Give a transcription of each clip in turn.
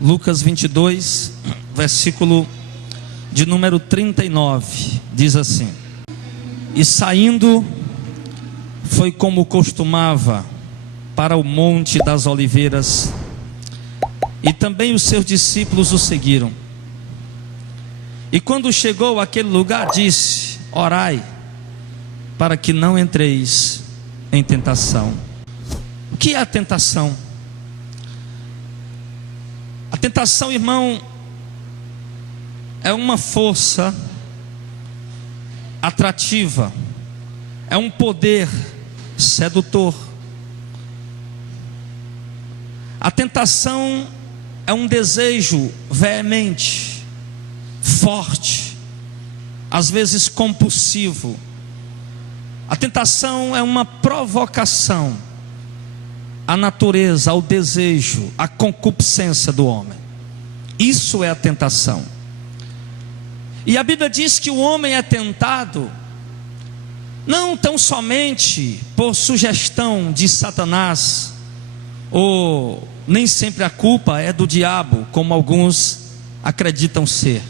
Lucas 22, versículo de número 39, diz assim: E saindo, foi como costumava para o Monte das Oliveiras, e também os seus discípulos o seguiram. E quando chegou àquele lugar, disse: Orai, para que não entreis em tentação. O que é a tentação? A tentação, irmão, é uma força atrativa, é um poder sedutor. A tentação é um desejo veemente, forte, às vezes compulsivo. A tentação é uma provocação à natureza, ao desejo, à concupiscência do homem. Isso é a tentação. E a Bíblia diz que o homem é tentado não tão somente por sugestão de Satanás, ou nem sempre a culpa é do diabo, como alguns acreditam ser.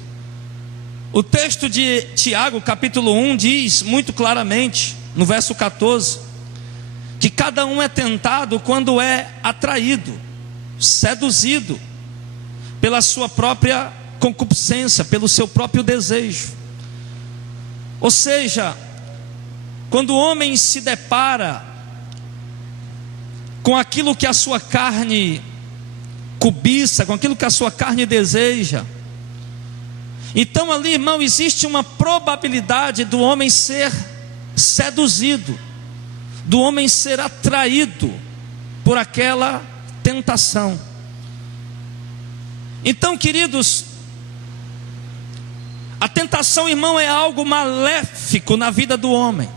O texto de Tiago, capítulo 1, diz muito claramente, no verso 14, que cada um é tentado quando é atraído, seduzido pela sua própria concupiscência, pelo seu próprio desejo. Ou seja, quando o homem se depara com aquilo que a sua carne cobiça, com aquilo que a sua carne deseja, então ali, irmão, existe uma probabilidade do homem ser seduzido, do homem ser atraído por aquela tentação. Então, queridos, a tentação, irmão, é algo maléfico na vida do homem.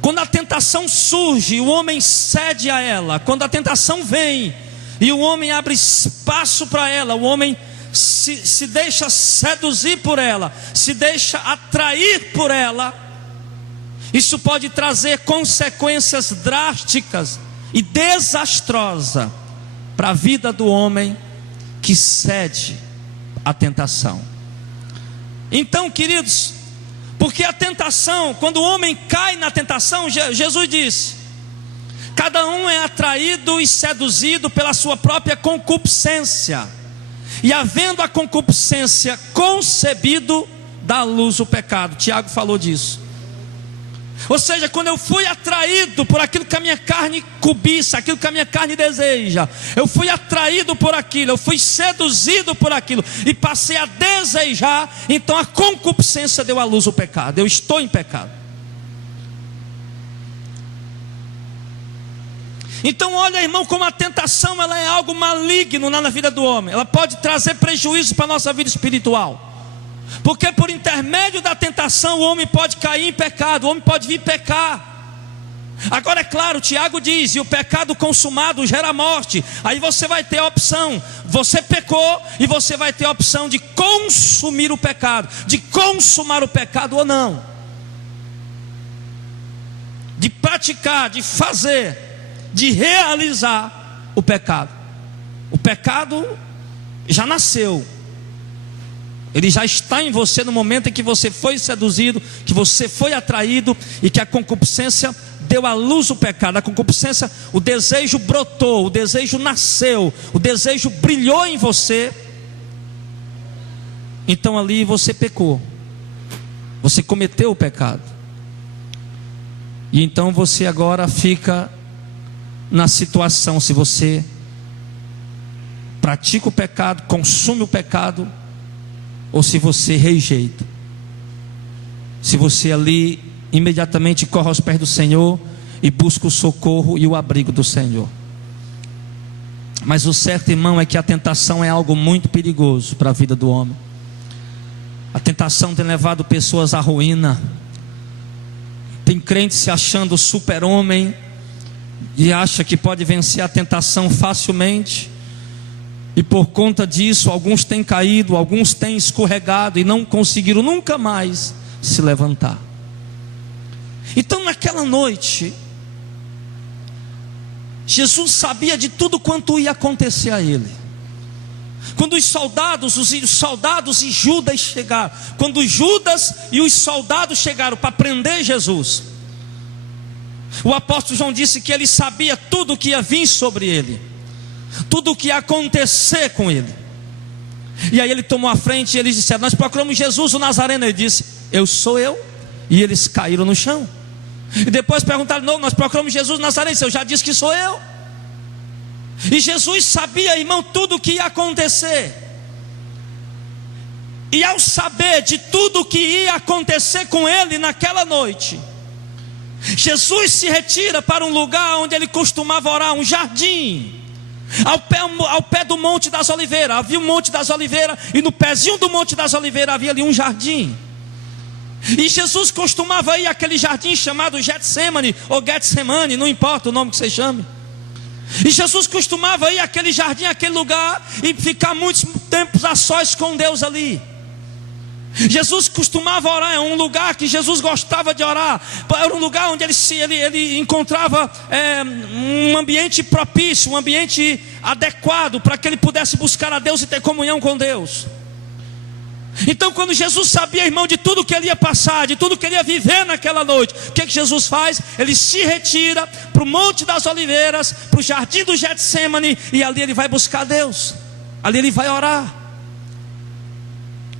Quando a tentação surge, o homem cede a ela. Quando a tentação vem e o homem abre espaço para ela, o homem se deixa seduzir por ela, se deixa atrair por ela, isso pode trazer consequências drásticas e desastrosas para a vida do homem que cede à tentação. Então, queridos, porque a tentação, quando o homem cai na tentação, Jesus disse: cada um é atraído e seduzido pela sua própria concupiscência, e havendo a concupiscência concebido, dá à luz o pecado. Tiago falou disso. Ou seja, quando eu fui atraído por aquilo que a minha carne cobiça, aquilo que a minha carne deseja, eu fui atraído por aquilo, eu fui seduzido por aquilo e passei a desejar, então a concupiscência deu à luz o pecado. Eu estou em pecado. Então olha, irmão, como a tentação ela é algo maligno na vida do homem. Ela pode trazer prejuízo para a nossa vida espiritual, porque por intermédio da tentação o homem pode cair em pecado, o homem pode vir pecar. Agora é claro, Tiago diz: e o pecado consumado gera morte. Aí você vai ter a opção, você pecou e você vai ter a opção de consumir o pecado, de consumar o pecado ou não, de praticar, de fazer, de realizar o pecado. O pecado já nasceu, ele já está em você no momento em que você foi seduzido, que você foi atraído e que a concupiscência deu à luz o pecado. A concupiscência, o desejo brotou, o desejo nasceu, o desejo brilhou em você. Então ali você pecou, você cometeu o pecado. E então você agora fica na situação, se você pratica o pecado, consome o pecado, ou se você rejeita. Se você ali imediatamente corre aos pés do Senhor e busca o socorro e o abrigo do Senhor. Mas o certo, irmão, é que a tentação é algo muito perigoso para a vida do homem. A tentação tem levado pessoas à ruína. Tem crente se achando super-homem e acha que pode vencer a tentação facilmente. E por conta disso, alguns têm caído, alguns têm escorregado e não conseguiram nunca mais se levantar. Então naquela noite, Jesus sabia de tudo quanto ia acontecer a ele. Quando os soldados e Judas chegaram, quando Judas e os soldados chegaram para prender Jesus, o apóstolo João disse que ele sabia tudo o que ia vir sobre ele, tudo o que ia acontecer com ele. E aí ele tomou a frente e eles disseram: nós procuramos Jesus o Nazareno. Ele disse: eu sou eu. E eles caíram no chão. E depois perguntaram: não, nós procuramos Jesus o Nazareno. Ele disse: eu já disse que sou eu. E Jesus sabia, irmão, tudo o que ia acontecer. E ao saber de tudo o que ia acontecer com ele naquela noite, Jesus se retira para um lugar onde ele costumava orar, um jardim, ao pé do Monte das Oliveiras. Havia um Monte das Oliveiras, e no pezinho do Monte das Oliveiras havia ali um jardim. E Jesus costumava ir àquele jardim chamado Getsemane, ou Getsemane, não importa o nome que você chame. E Jesus costumava ir àquele jardim, àquele lugar, e ficar muitos tempos a sós com Deus ali. Jesus costumava orar, é um lugar que Jesus gostava de orar. Era um lugar onde ele encontrava um ambiente propício, um ambiente adequado para que ele pudesse buscar a Deus e ter comunhão com Deus. Então, quando Jesus sabia, irmão, de tudo que ele ia passar, de tudo que ele ia viver naquela noite, o que Jesus faz? Ele se retira para o Monte das Oliveiras, para o jardim do Getsemane, e ali ele vai buscar Deus, ali ele vai orar.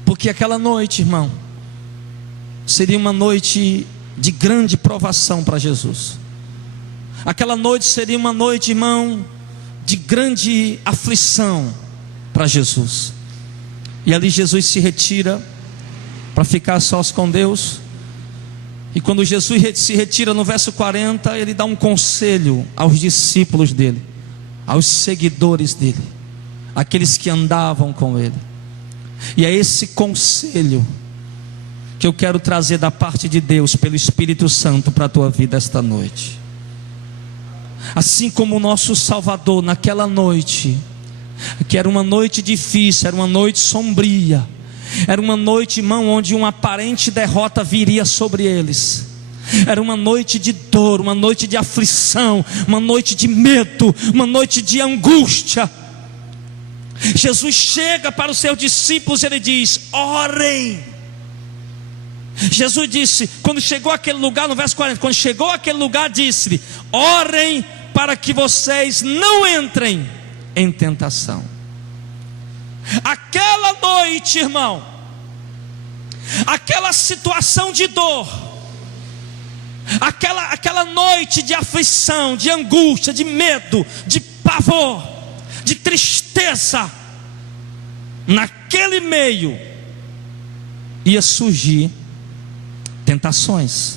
Porque aquela noite, irmão, seria uma noite de grande provação para Jesus. Aquela noite seria uma noite, irmão, de grande aflição para Jesus. E ali Jesus se retira para ficar sós com Deus. E quando Jesus se retira, no verso 40, ele dá um conselho aos discípulos dele, aos seguidores dele, aqueles que andavam com ele. E é esse conselho que eu quero trazer da parte de Deus, pelo Espírito Santo, para a tua vida esta noite. Assim como o nosso Salvador naquela noite, que era uma noite difícil, era uma noite sombria, era uma noite, irmão, onde uma aparente derrota viria sobre eles. Era uma noite de dor, uma noite de aflição, uma noite de medo, uma noite de angústia. Jesus chega para os seus discípulos e ele diz: orem. Jesus disse, quando chegou àquele lugar, no verso 40, quando chegou àquele lugar, disse-lhe: orem para que vocês não entrem em tentação. Aquela noite, irmão, aquela situação de dor, aquela noite de aflição, de angústia, de medo, de pavor, de tristeza, naquele meio ia surgir tentações.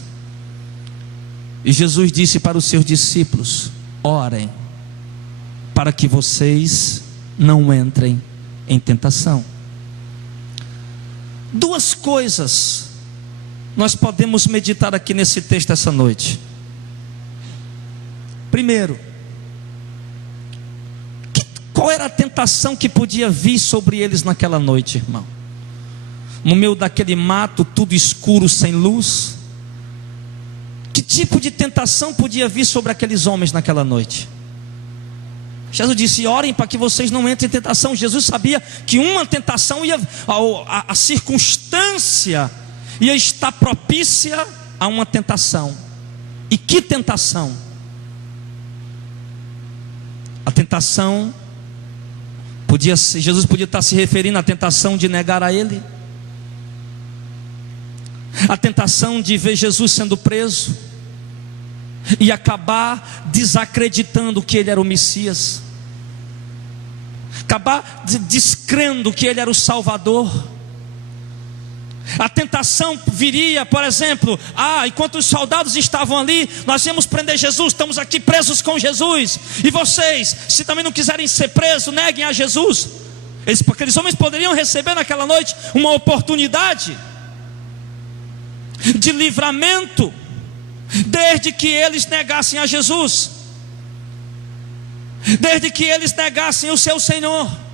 E Jesus disse para os seus discípulos: orem para que vocês não entrem em tentação. Duas coisas nós podemos meditar aqui nesse texto essa noite. Primeiro, qual era a tentação que podia vir sobre eles naquela noite, irmão? No meio daquele mato, tudo escuro, sem luz. Que tipo de tentação podia vir sobre aqueles homens naquela noite? Jesus disse: orem para que vocês não entrem em tentação. Jesus sabia que uma tentação ia, a circunstância ia estar propícia a uma tentação. E que tentação? A tentação Jesus podia estar se referindo à tentação de negar a Ele, a tentação de ver Jesus sendo preso e acabar desacreditando que Ele era o Messias, acabar descrendo que Ele era o Salvador. A tentação viria, por exemplo, enquanto os soldados estavam ali, nós íamos prender Jesus, estamos aqui presos com Jesus, e vocês, se também não quiserem ser presos, neguem a Jesus. Aqueles homens poderiam receber naquela noite uma oportunidade de livramento, desde que eles negassem a Jesus, desde que eles negassem o seu Senhor.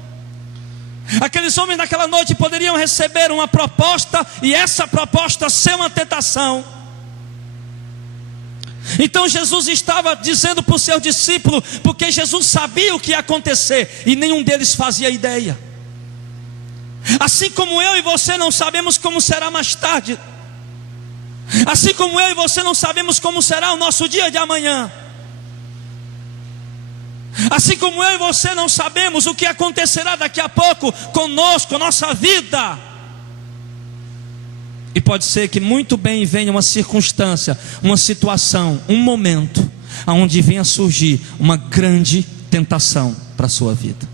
Aqueles homens naquela noite poderiam receber uma proposta, e essa proposta ser uma tentação. Então Jesus estava dizendo para os seus discípulos, porque Jesus sabia o que ia acontecer, e nenhum deles fazia ideia. Assim como eu e você não sabemos como será mais tarde, assim como eu e você não sabemos como será o nosso dia de amanhã, assim como eu e você não sabemos o que acontecerá daqui a pouco conosco, nossa vida. E pode ser que muito bem venha uma circunstância, uma situação, um momento, onde venha surgir uma grande tentação para a sua vida.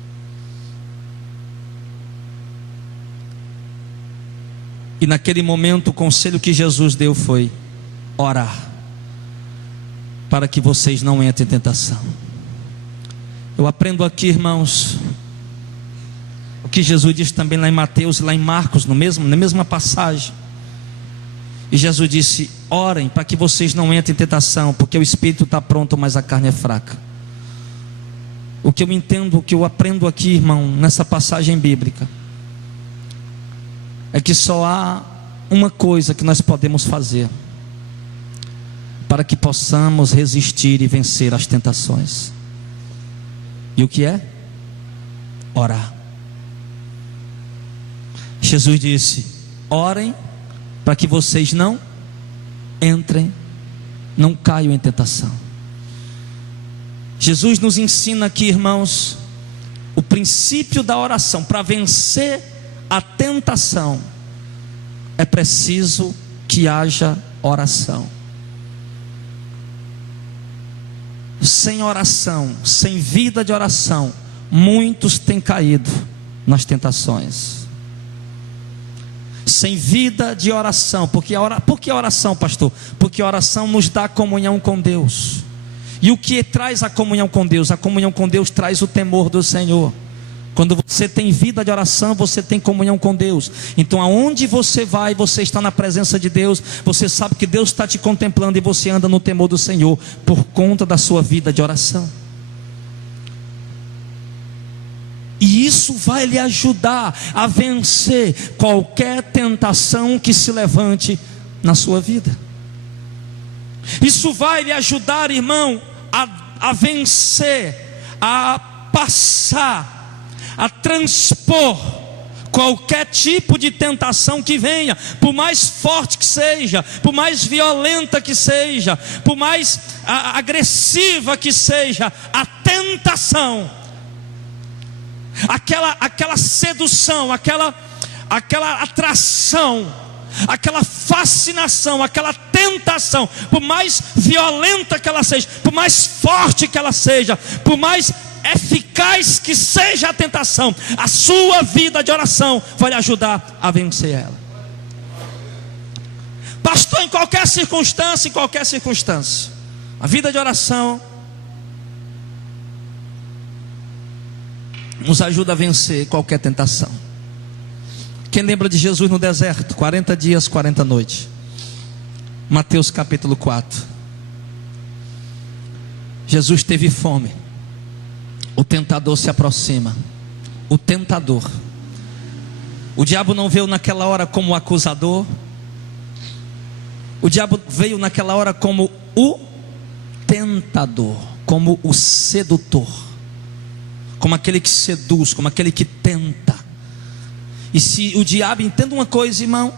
E naquele momento o conselho que Jesus deu foi: orar, para que vocês não entrem em tentação. Eu aprendo aqui, irmãos, o que Jesus disse também lá em Mateus e lá em Marcos, na mesma passagem. E Jesus disse: orem para que vocês não entrem em tentação, porque o espírito está pronto, mas a carne é fraca. O que eu entendo, o que eu aprendo aqui, irmão, nessa passagem bíblica, é que só há uma coisa que nós podemos fazer para que possamos resistir e vencer as tentações. E o que é? Orar. Jesus disse: orem para que vocês não entrem, não caiam em tentação. Jesus nos ensina aqui, irmãos, o princípio da oração. Para vencer a tentação é preciso que haja oração. Sem oração, sem vida de oração, muitos têm caído nas tentações. Sem vida de oração, por que a oração, pastor? Porque a oração nos dá comunhão com Deus. E o que traz a comunhão com Deus? A comunhão com Deus traz o temor do Senhor. Quando você tem vida de oração, você tem comunhão com Deus. Então aonde você vai, você está na presença de Deus. Você sabe que Deus está te contemplando e você anda no temor do Senhor, por conta da sua vida de oração. E isso vai lhe ajudar a vencer qualquer tentação que se levante na sua vida. Isso vai lhe ajudar, irmão, a vencer, a passar, a transpor qualquer tipo de tentação que venha, por mais forte que seja, por mais violenta que seja, por mais agressiva que seja a tentação, aquela sedução, aquela atração, aquela fascinação, aquela tentação, por mais violenta que ela seja, por mais forte que ela seja, por mais eficaz que seja a tentação, a sua vida de oração vai lhe ajudar a vencer ela. Pastor, em qualquer circunstância, a vida de oração nos ajuda a vencer qualquer tentação. Quem lembra de Jesus no deserto? 40 dias, 40 noites. Mateus capítulo 4. Jesus teve fome. O tentador se aproxima. O tentador. O diabo não veio naquela hora como o acusador. O diabo veio naquela hora como o tentador, como o sedutor, como aquele que seduz, como aquele que tenta. E se o diabo, entenda uma coisa, irmão,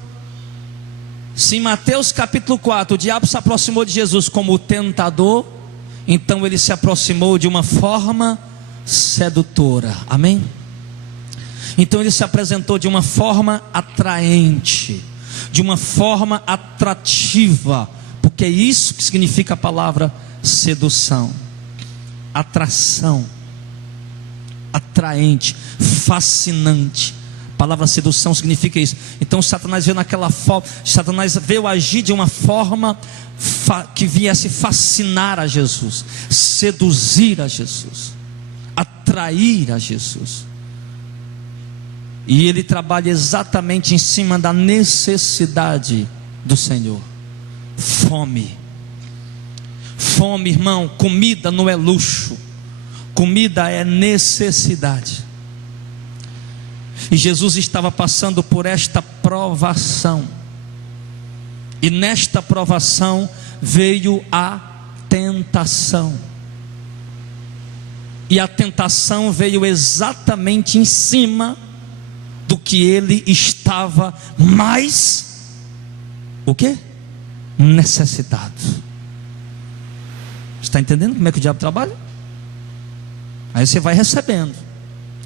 se em Mateus capítulo 4 o diabo se aproximou de Jesus como o tentador, então ele se aproximou de uma forma sedutora, amém? Então ele se apresentou de uma forma atraente, de uma forma atrativa, porque é isso que significa a palavra sedução, atração, atraente, fascinante. A palavra sedução significa isso. Então Satanás veio naquela forma, Satanás veio agir de uma forma que viesse fascinar a Jesus, seduzir a Jesus, atrair a Jesus. E ele trabalha exatamente em cima da necessidade do Senhor. Fome. Fome, irmão, comida não é luxo. Comida é necessidade. E Jesus estava passando por esta provação. E nesta provação veio a tentação. E a tentação veio exatamente em cima do que ele estava mais, o quê? Necessitado. Está entendendo como é que o diabo trabalha? Aí você vai recebendo,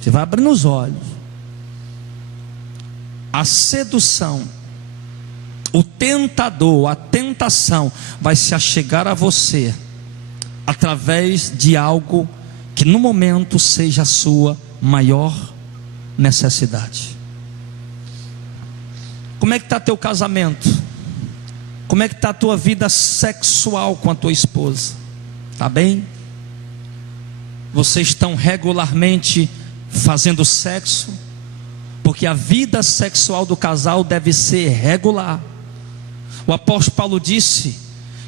você vai abrindo os olhos. A sedução, o tentador, a tentação vai se achegar a você através de algo que no momento seja a sua maior necessidade. Como é que está teu casamento? Como é que está a tua vida sexual com a tua esposa? Está bem? Vocês estão regularmente fazendo sexo? Porque a vida sexual do casal deve ser regular. O apóstolo Paulo disse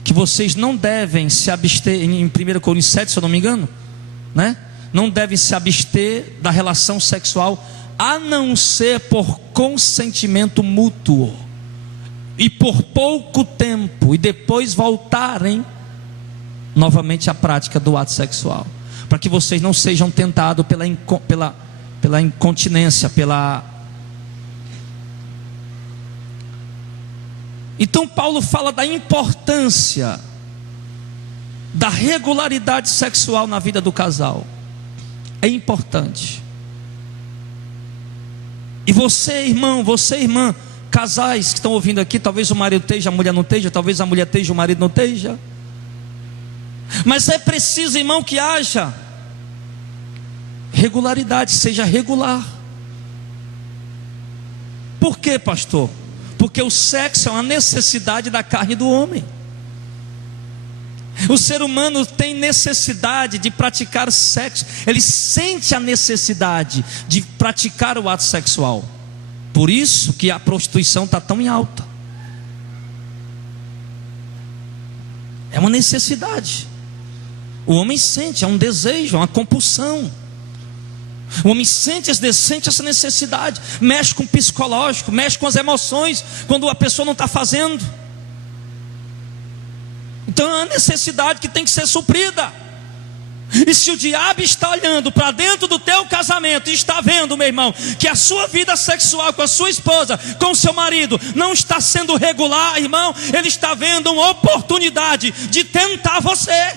que vocês não devem se abster, em 1 Coríntios 7, se eu não me engano, né? Não devem se abster da relação sexual, a não ser por consentimento mútuo, e por pouco tempo, e depois voltarem novamente à prática do ato sexual, para que vocês não sejam tentados pela incontinência, Então Paulo fala da importância da regularidade sexual na vida do casal. É importante. E você, irmão, você, irmã, casais que estão ouvindo aqui, talvez o marido esteja, a mulher não esteja, talvez a mulher esteja, o marido não esteja. Mas é preciso, irmão, que haja regularidade, seja regular. Por quê, pastor? Porque o sexo é uma necessidade da carne do homem. O ser humano tem necessidade de praticar sexo. Ele sente a necessidade de praticar o ato sexual. Por isso que a prostituição está tão em alta. É uma necessidade. O homem sente, é um desejo, é uma compulsão. O homem sente essa necessidade. Mexe com o psicológico, mexe com as emoções quando a pessoa não está fazendo. Então é uma necessidade que tem que ser suprida. E se o diabo está olhando para dentro do teu casamento e está vendo, meu irmão, que a sua vida sexual com a sua esposa, com o seu marido, não está sendo regular, irmão, ele está vendo uma oportunidade de tentar você.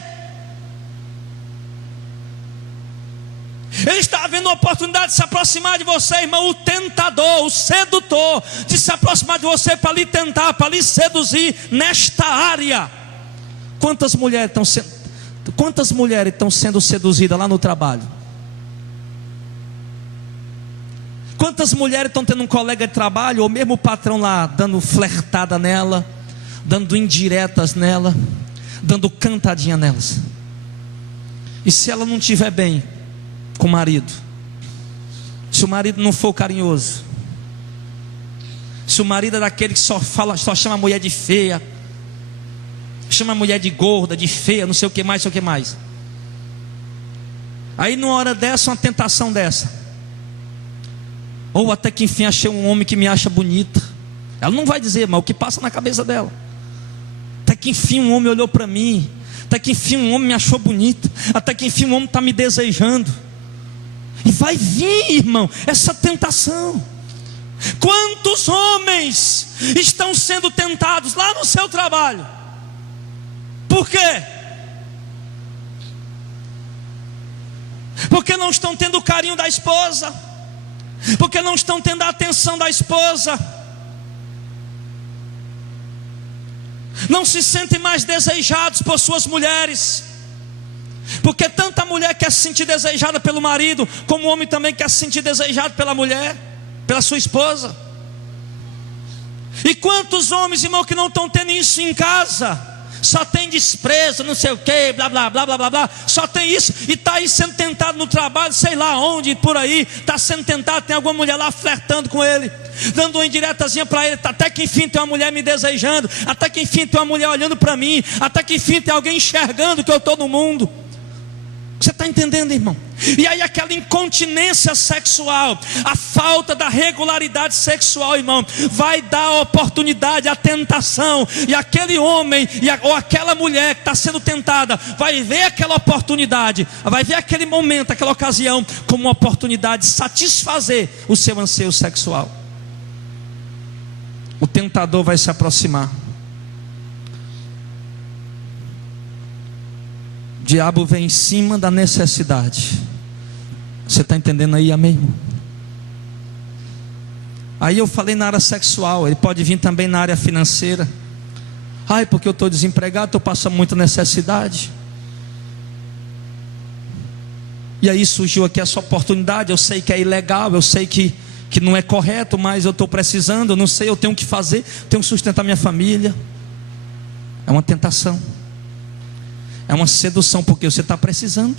Ele está vendo uma oportunidade de se aproximar de você, irmão. O tentador, o sedutor, de se aproximar de você para lhe tentar, para lhe seduzir nesta área. Quantas mulheres estão sendo seduzidas lá no trabalho? Quantas mulheres estão tendo um colega de trabalho, ou mesmo o patrão lá, dando flertada nela, dando indiretas nela, dando cantadinha nelas? E se ela não estiver bem com o marido, se o marido não for carinhoso, se o marido é daquele que só chama a mulher de feia, chama a mulher de gorda, de feia, não sei o que mais, aí numa hora dessa, uma tentação dessa, ou até que enfim achei um homem que me acha bonita, ela não vai dizer, mas o que passa na cabeça dela, até que enfim um homem olhou para mim, até que enfim um homem me achou bonita, até que enfim um homem está me desejando. E vai vir, irmão, essa tentação. Quantos homens estão sendo tentados lá no seu trabalho? Por quê? Porque não estão tendo o carinho da esposa, porque não estão tendo a atenção da esposa, não se sentem mais desejados por suas mulheres. Porque tanta mulher quer se sentir desejada pelo marido, como o homem também quer se sentir desejado pela mulher, pela sua esposa. E quantos homens, irmão, que não estão tendo isso em casa? Só tem desprezo, não sei o que, blá blá blá blá blá blá. Só tem isso, e está aí sendo tentado no trabalho, sei lá onde, por aí. Está sendo tentado, tem alguma mulher lá flertando com ele, dando uma indiretazinha para ele. Até que enfim tem uma mulher me desejando, até que enfim tem uma mulher olhando para mim, até que enfim tem alguém enxergando que eu estou no mundo. Você está entendendo, irmão? E aí aquela incontinência sexual, a falta da regularidade sexual, irmão, vai dar oportunidade à tentação. E aquele homem ou aquela mulher que está sendo tentada vai ver aquela oportunidade, vai ver aquele momento, aquela ocasião como uma oportunidade de satisfazer o seu anseio sexual. O tentador vai se aproximar. O diabo vem em cima da necessidade. Você está entendendo aí, amém? Aí eu falei na área sexual, ele pode vir também na área financeira. Ai, porque eu estou desempregado, estou passando muita necessidade. E aí surgiu aqui essa oportunidade. Eu sei que é ilegal, eu sei que não é correto, mas eu estou precisando, eu não sei, eu tenho que fazer, tenho que sustentar minha família. É uma tentação. É uma sedução, porque você está precisando.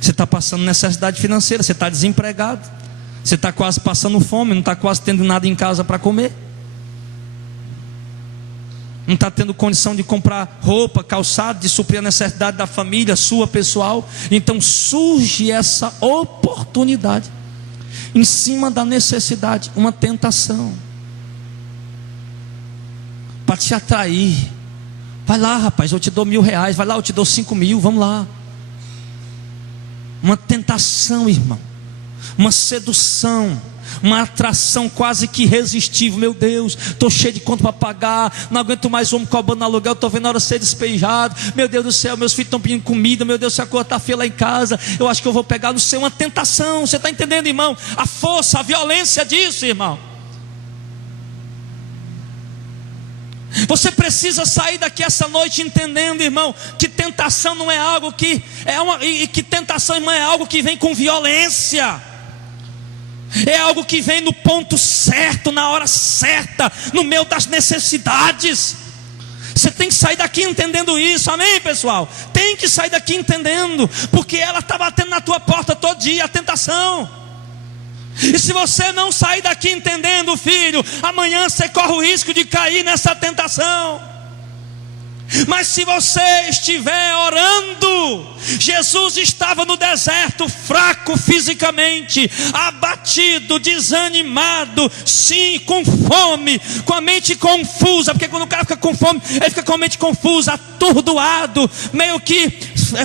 Você está passando necessidade financeira, você está desempregado, você está quase passando fome, não está quase tendo nada em casa para comer, não está tendo condição de comprar roupa, calçado, de suprir a necessidade da família, sua pessoal. Então surge essa oportunidade, em cima da necessidade, uma tentação, para te atrair. Vai lá, rapaz, eu te dou R$1.000, vai lá, eu te dou 5.000, vamos lá. Uma tentação, irmão, uma sedução, uma atração quase que irresistível. Meu Deus, estou cheio de conta para pagar, não aguento mais homem cobrando aluguel, estou vendo a hora de ser despejado. Meu Deus do céu, meus filhos estão pedindo comida, meu Deus, se a coisa está feia lá em casa, eu acho que eu vou pegar no céu. Uma tentação, você está entendendo, irmão? A força, a violência disso, irmão. Você precisa sair daqui essa noite entendendo, irmão, que tentação não é algo que que tentação, irmão, é algo que vem com violência. É algo que vem no ponto certo, na hora certa, no meio das necessidades. Você tem que sair daqui entendendo isso, amém, pessoal? Tem que sair daqui entendendo, porque ela está batendo na tua porta todo dia, a tentação. E se você não sair daqui entendendo, filho, amanhã você corre o risco de cair nessa tentação. Mas se você estiver orando, Jesus estava no deserto, fraco fisicamente, abatido, desanimado, sim, com fome, com a mente confusa, porque quando o cara fica com fome, ele fica com a mente confusa, atordoado, meio que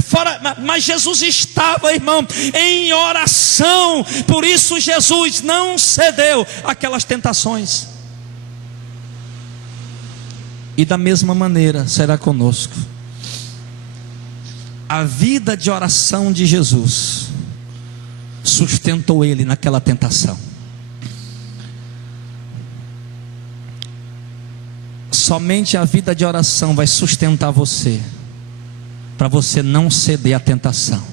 fora. Mas Jesus estava, irmão, em oração. Por isso Jesus não cedeu àquelas tentações. E da mesma maneira será conosco. A vida de oração de Jesus sustentou ele naquela tentação. Somente a vida de oração vai sustentar você, para você não ceder à tentação.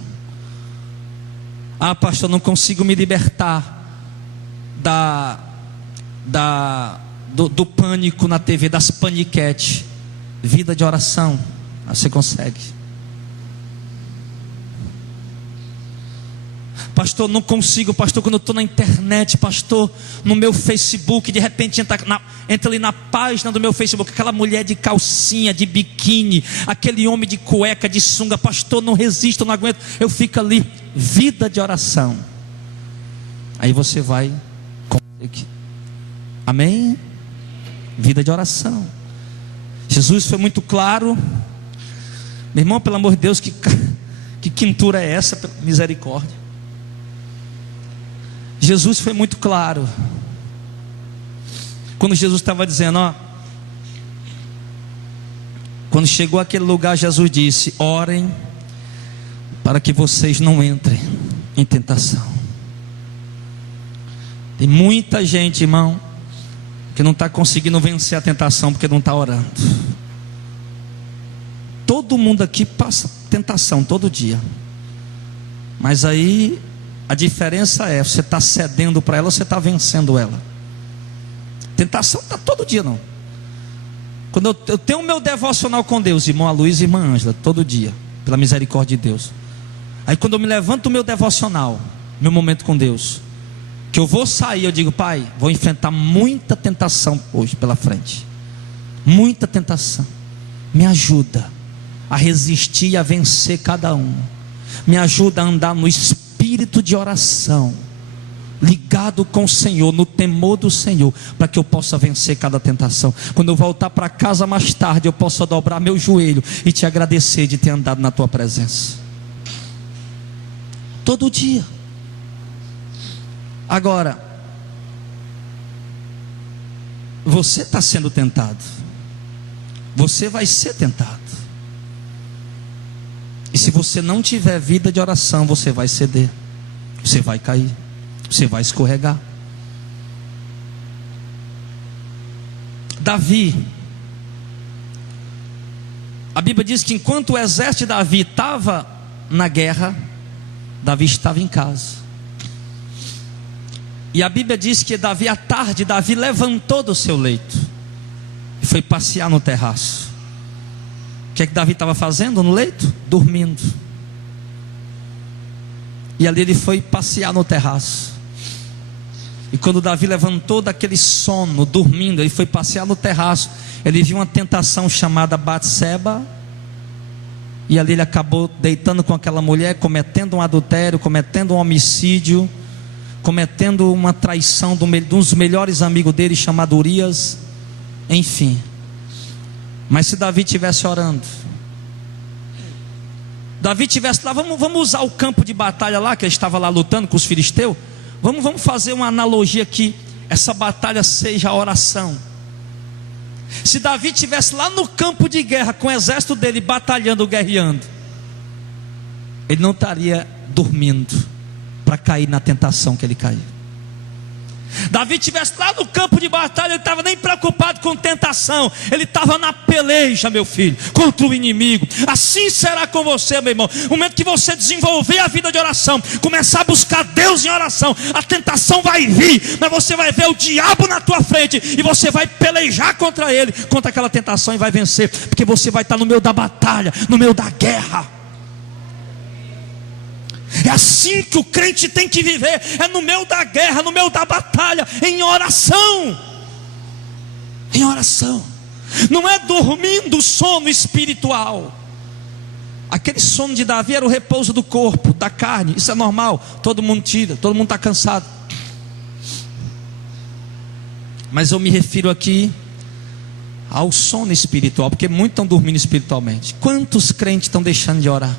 Ah, pastor, não consigo me libertar do pânico na TV, das paniquetes. Vida de oração, você consegue. Pastor, não consigo, pastor, quando eu estou na internet, pastor, no meu Facebook, de repente entra ali na página do meu Facebook, aquela mulher de calcinha, de biquíni, aquele homem de cueca, de sunga, pastor, não resisto, não aguento, eu fico ali. Vida de oração. Aí você vai conseguir. Amém? Vida de oração. Jesus foi muito claro. Meu irmão, pelo amor de Deus, que quintura é essa? Misericórdia. Jesus foi muito claro. Quando Jesus estava dizendo, quando chegou àquele lugar, Jesus disse: orem para que vocês não entrem em tentação. Tem muita gente, irmão, que não está conseguindo vencer a tentação porque não está orando. Todo mundo aqui passa tentação todo dia, mas aí a diferença é, você está cedendo para ela ou você está vencendo ela. Tentação está todo dia, não. Quando eu tenho o meu devocional com Deus, irmão Aloysio e irmã Ângela, todo dia, pela misericórdia de Deus. Aí quando eu me levanto do meu devocional, meu momento com Deus, que eu vou sair, eu digo: Pai, vou enfrentar muita tentação hoje pela frente, muita tentação, me ajuda a resistir e a vencer cada um. Me ajuda a andar no espírito de oração, ligado com o Senhor, no temor do Senhor, para que eu possa vencer cada tentação. Quando eu voltar para casa mais tarde, eu possa dobrar meu joelho e te agradecer de ter andado na tua presença. Todo dia. Agora, você está sendo tentado. Você vai ser tentado. E se você não tiver vida de oração, você vai ceder, você vai cair, você vai escorregar. Davi, a Bíblia diz que enquanto o exército de Davi estava na guerra, Davi estava em casa. E a Bíblia diz que Davi, à tarde, Davi levantou do seu leito e foi passear no terraço. O que é que Davi estava fazendo no leito? Dormindo. E ali ele foi passear no terraço. E quando Davi levantou daquele sono, dormindo, ele foi passear no terraço, ele viu uma tentação chamada Batseba. E ali ele acabou deitando com aquela mulher, cometendo um adultério, cometendo um homicídio, cometendo uma traição de um dos melhores amigos dele, chamado Urias. Enfim. Mas se Davi estivesse orando, Davi estivesse lá, vamos usar o campo de batalha lá, que ele estava lá lutando com os filisteus. Vamos fazer uma analogia aqui. Essa batalha seja a oração. Se Davi estivesse lá no campo de guerra, com o exército dele batalhando, guerreando, ele não estaria dormindo para cair na tentação que ele caiu. Davi estivesse lá no campo de batalha, ele estava nem preocupado com tentação, ele estava na peleja, meu filho, contra o inimigo. Assim será com você, meu irmão. No momento que você desenvolver a vida de oração, começar a buscar Deus em oração, a tentação vai vir, mas você vai ver o diabo na tua frente, e você vai pelejar contra ele, contra aquela tentação, e vai vencer, porque você vai estar no meio da batalha, no meio da guerra. É assim que o crente tem que viver, é no meio da guerra, no meio da batalha, em oração. Em oração. Não é dormindo o sono espiritual. Aquele sono de Davi era o repouso do corpo, da carne. Isso é normal, todo mundo tira, todo mundo está cansado. Mas eu me refiro aqui ao sono espiritual, porque muitos estão dormindo espiritualmente. Quantos crentes estão deixando de orar?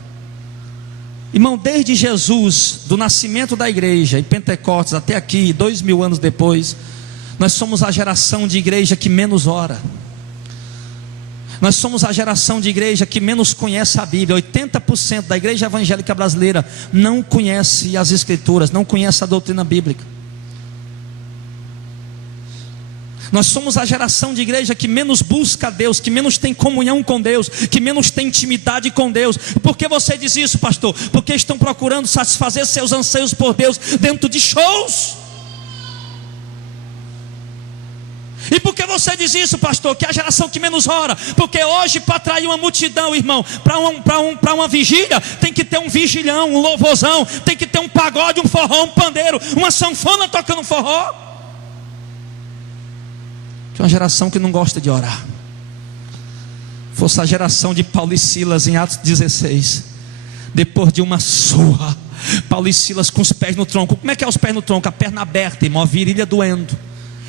Irmão, desde Jesus, do nascimento da igreja, em Pentecostes até aqui, 2000 anos depois, nós somos a geração de igreja que menos ora. Nós somos a geração de igreja que menos conhece a Bíblia. 80% da igreja evangélica brasileira não conhece as Escrituras, não conhece a doutrina bíblica. Nós somos a geração de igreja que menos busca a Deus, que menos tem comunhão com Deus, que menos tem intimidade com Deus. Por que você diz isso, pastor? Porque estão procurando satisfazer seus anseios por Deus dentro de shows. E por que você diz isso, pastor? Que é a geração que menos ora. Porque hoje, para atrair uma multidão, irmão, para uma vigília, tem que ter um vigilhão, um louvorzão, tem que ter um pagode, um forró, um pandeiro, uma sanfona tocando forró. Que é uma geração que não gosta de orar. Fosse a geração de Paulo e Silas em Atos 16, depois de uma surra, Paulo e Silas com os pés no tronco. Como é que é os pés no tronco? A perna aberta, irmão, a virilha doendo,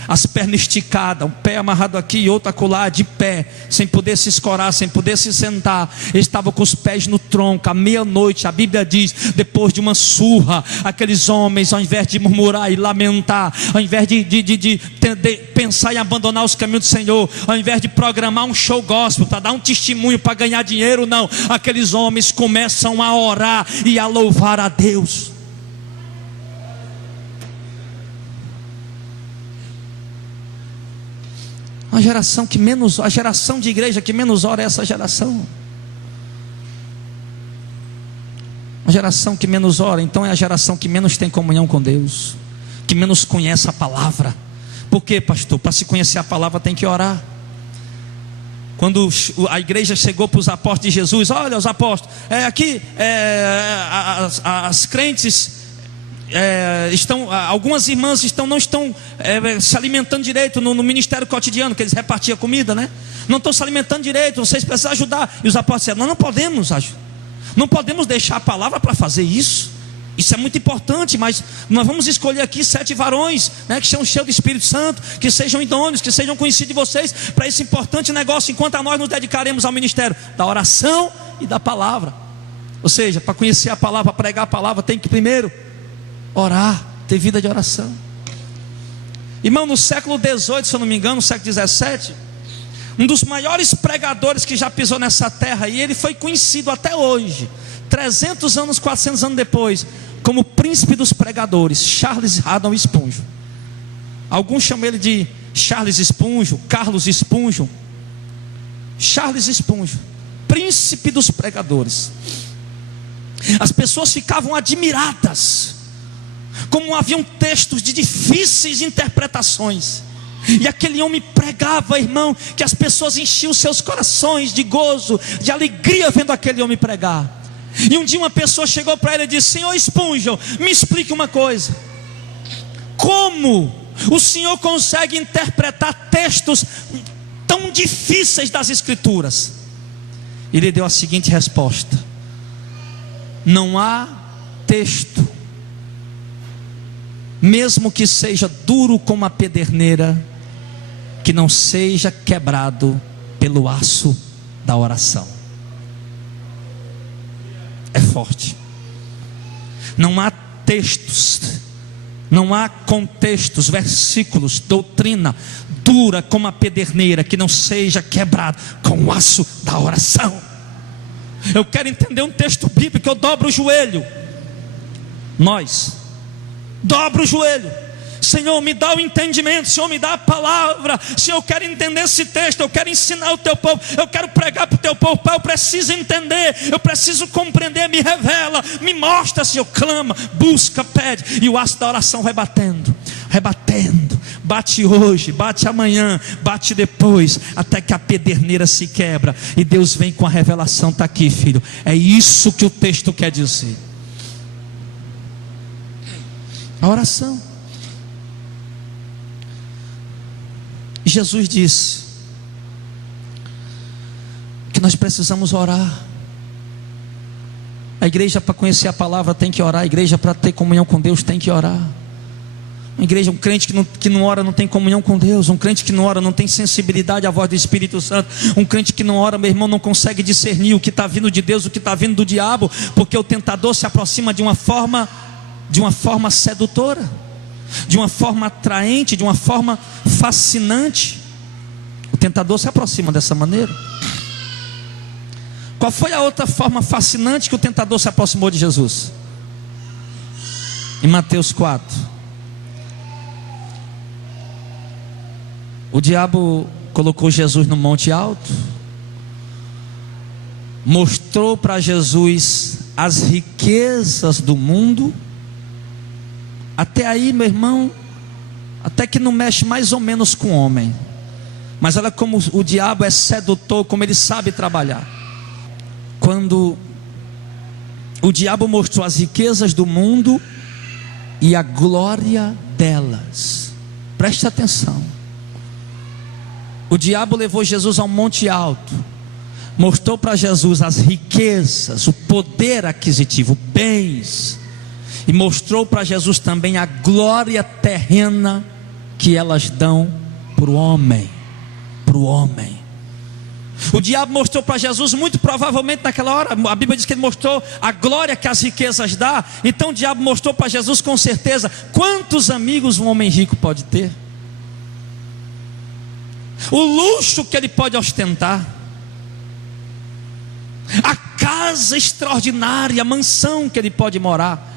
as pernas esticadas, um pé amarrado aqui e outro acolá, de pé, sem poder se escorar, sem poder se sentar. Eles estavam com os pés no tronco. À meia-noite, a Bíblia diz, depois de uma surra, aqueles homens, ao invés de murmurar e lamentar, ao invés de pensar em abandonar os caminhos do Senhor, ao invés de programar um show gospel para dar um testemunho, para ganhar dinheiro, não, aqueles homens começam a orar e a louvar a Deus. A geração de igreja que menos ora é essa geração. A geração que menos ora, então, é a geração que menos tem comunhão com Deus, que menos conhece a palavra. Por quê, pastor? Para se conhecer a palavra tem que orar. Quando a igreja chegou para os apóstolos de Jesus, olha os apóstolos, as crentes algumas irmãs não estão se alimentando direito no ministério cotidiano, que eles repartiam comida, né? Não estão se alimentando direito, vocês precisam ajudar. E os apóstolos disseram, nós não podemos ajudar. Não podemos deixar a palavra para fazer isso. Isso é muito importante, mas nós vamos escolher aqui 7 varões, né, que sejam cheios do Espírito Santo, que sejam idôneos, que sejam conhecidos de vocês, para esse importante negócio, enquanto nós nos dedicaremos ao ministério da oração e da palavra. Ou seja, para conhecer a palavra, para pregar a palavra, tem que primeiro orar, ter vida de oração. Irmão, no século XVIII, se eu não me engano, no século XVII, um dos maiores pregadores que já pisou nessa terra, e ele foi conhecido até hoje, 300 anos, 400 anos depois, como príncipe dos pregadores, Charles Haddon Spurgeon. Alguns chamam ele de Charles Spurgeon, Carlos Spurgeon. Charles Spurgeon, príncipe dos pregadores. As pessoas ficavam admiradas, como haviam textos de difíceis interpretações, e aquele homem pregava, irmão, que as pessoas enchiam seus corações de gozo, de alegria vendo aquele homem pregar. E um dia uma pessoa chegou para ele e disse: Senhor Spurgeon, me explique uma coisa. Como o senhor consegue interpretar textos tão difíceis das Escrituras? Ele deu a seguinte resposta: não há texto, mesmo que seja duro como a pederneira, que não seja quebrado pelo aço da oração. É forte. Não há textos, não há contextos, versículos, doutrina dura como a pederneira, que não seja quebrado com o aço da oração. Eu quero entender um texto bíblico, eu dobro o joelho. Nós dobro o joelho. Senhor, me dá o entendimento. Senhor, me dá a palavra. Senhor, eu quero entender esse texto. Eu quero ensinar o teu povo. Eu quero pregar para o teu povo. Pai, eu preciso entender. Eu preciso compreender. Me revela, me mostra. Senhor, clama, busca, pede. E o aço da oração vai batendo, rebatendo. Bate hoje, bate amanhã, bate depois, até que a pederneira se quebra. E Deus vem com a revelação. Está aqui, filho. É isso que o texto quer dizer. A oração. Jesus disse que nós precisamos orar. A igreja, para conhecer a palavra, tem que orar. A igreja, para ter comunhão com Deus, tem que orar. Uma igreja, um crente que não ora não tem comunhão com Deus. Um crente que não ora não tem sensibilidade à voz do Espírito Santo. Um crente que não ora, meu irmão, não consegue discernir o que está vindo de Deus, o que está vindo do diabo, porque o tentador se aproxima de uma forma sedutora, de uma forma atraente, de uma forma fascinante. O tentador se aproxima dessa maneira. Qual foi a outra forma fascinante que o tentador se aproximou de Jesus? Em Mateus 4, o diabo colocou Jesus no monte alto, mostrou para Jesus as riquezas do mundo. Até aí, meu irmão, até que não mexe mais ou menos com o homem. Mas olha como o diabo é sedutor, como ele sabe trabalhar. Quando o diabo mostrou as riquezas do mundo e a glória delas, preste atenção. O diabo levou Jesus a um monte alto, mostrou para Jesus as riquezas, o poder aquisitivo, bens, e mostrou para Jesus também a glória terrena que elas dão para o homem. O diabo mostrou para Jesus, muito provavelmente naquela hora, a Bíblia diz que ele mostrou a glória que as riquezas dá. Então o diabo mostrou para Jesus com certeza quantos amigos um homem rico pode ter, o luxo que ele pode ostentar, a casa extraordinária, a mansão que ele pode morar,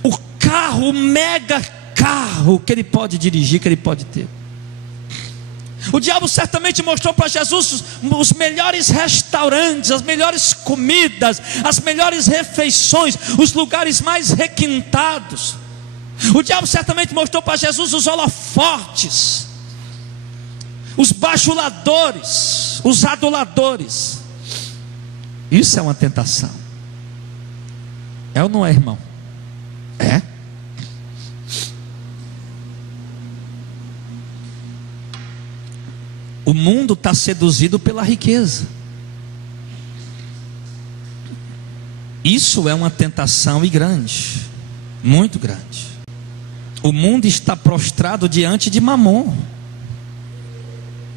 o carro, o mega carro que ele pode dirigir, que ele pode ter. O diabo certamente mostrou para Jesus os melhores restaurantes, as melhores comidas, as melhores refeições, os lugares mais requintados. O diabo certamente mostrou para Jesus os holofotes, os bajuladores, os aduladores. Isso é uma tentação. É ou não é, irmão? É. O mundo está seduzido pela riqueza. Isso é uma tentação e grande, muito grande. O mundo está prostrado diante de Mamon.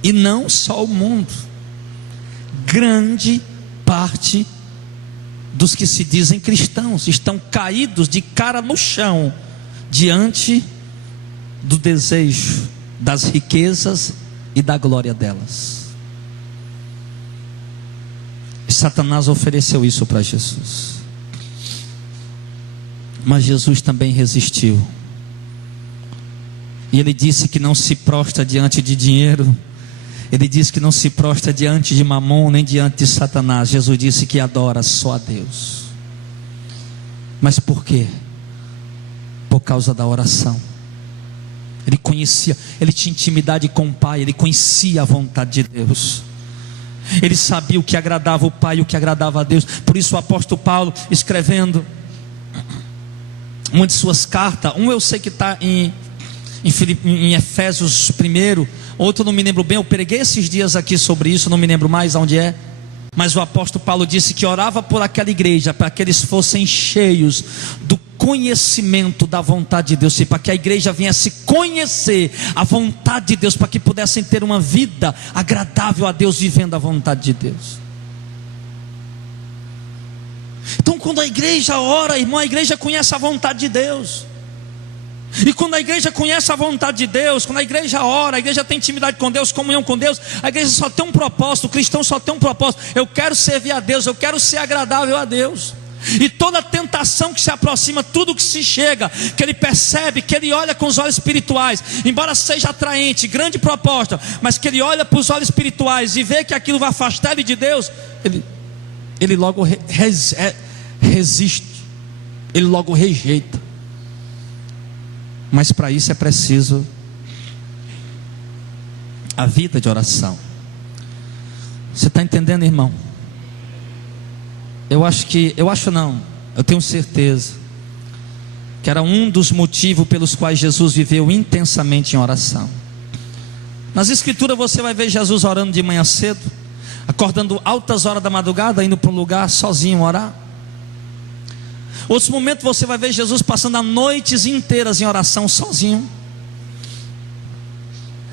E não só o mundo. Grande parte dos que se dizem cristãos estão caídos de cara no chão diante do desejo das riquezas e da glória delas. E Satanás ofereceu isso para Jesus. Mas Jesus também resistiu. E ele disse que não se prostra diante de dinheiro. Ele disse que não se prostra diante de Mamon, nem diante de Satanás. Jesus disse que adora só a Deus. Mas por quê? Por causa da oração. Ele conhecia, ele tinha intimidade com o Pai, ele conhecia a vontade de Deus. Ele sabia o que agradava o Pai e o que agradava a Deus. Por isso o apóstolo Paulo, escrevendo uma de suas cartas, eu sei que está em Efésios 1, outro não me lembro bem, eu preguei esses dias aqui sobre isso, não me lembro mais onde é. Mas o apóstolo Paulo disse que orava por aquela igreja, para que eles fossem cheios do conhecimento da vontade de Deus, para que a igreja viesse conhecer a vontade de Deus, para que pudessem ter uma vida agradável a Deus, vivendo a vontade de Deus. Então quando a igreja ora, irmão, a igreja conhece a vontade de Deus. E quando a igreja conhece a vontade de Deus, quando a igreja ora, a igreja tem intimidade com Deus, comunhão com Deus, a igreja só tem um propósito, o cristão só tem um propósito: eu quero servir a Deus, eu quero ser agradável a Deus. E toda tentação que se aproxima, tudo que se chega, que ele percebe, que ele olha com os olhos espirituais, embora seja atraente, grande proposta, mas que ele olha para os olhos espirituais e vê que aquilo vai afastar ele de Deus, ele logo resiste, ele logo rejeita. Mas para isso é preciso a vida de oração. Você está entendendo, irmão? Eu tenho certeza que era um dos motivos pelos quais Jesus viveu intensamente em oração. Nas escrituras você vai ver Jesus orando de manhã cedo, acordando altas horas da madrugada, indo para um lugar sozinho orar. Outros momentos você vai ver Jesus passando as noites inteiras em oração sozinho.